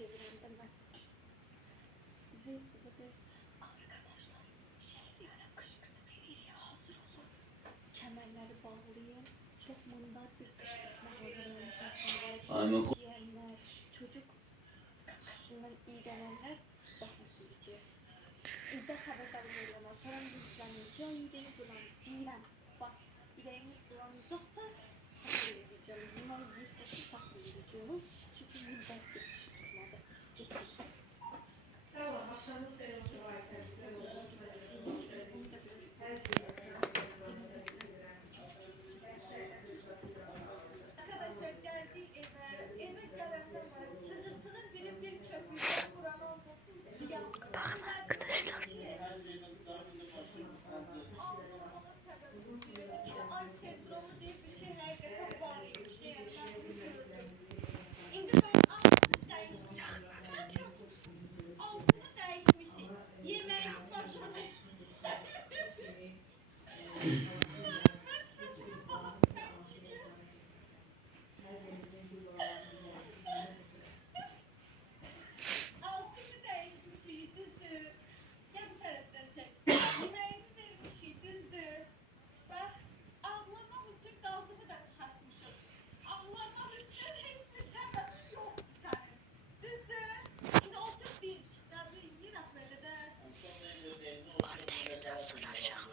çevirendim ben. Arkadaşlar şehriyara kışkırtma veriyor, hazır olun. Kemerleri bağlayın. Çok mındar bir kışkırtma hazırlamışlar. Yiyenler, çocuk kakasından iğrenenler bakın yiyecek. İlde haberdar olurlar. Sonra yüzlenir. Ya iğreniz bulan, iğren. Bak, iğreniniz bulanacaksa saklayacağım. Bunları yirsesi saklayacağım. Çünkü müddet bir kışkırtmadı. Getirdim. Sağ olun. Aşağıda seyredici var. Arkadaşlar geldi eve garajda var. Çıkıntının bir köprüden kuran olmasın. Bakın arkadaşlar. Ay sendromu diye bir şey her defa var. Şimdi ben altını değişmişim. Yemeğin başına. Altını değişmişim düzdür. Gel bu taraftan çek. Yemeğimi vermişim düzdür. Bak ağlamak için gazımı da çıkartmışım. Ağlamak için hiçbir sebep yoktu senin. Düzdür. Şimdi otur bir kitabı yine böyle de. 10 dakikadan sonra aşağı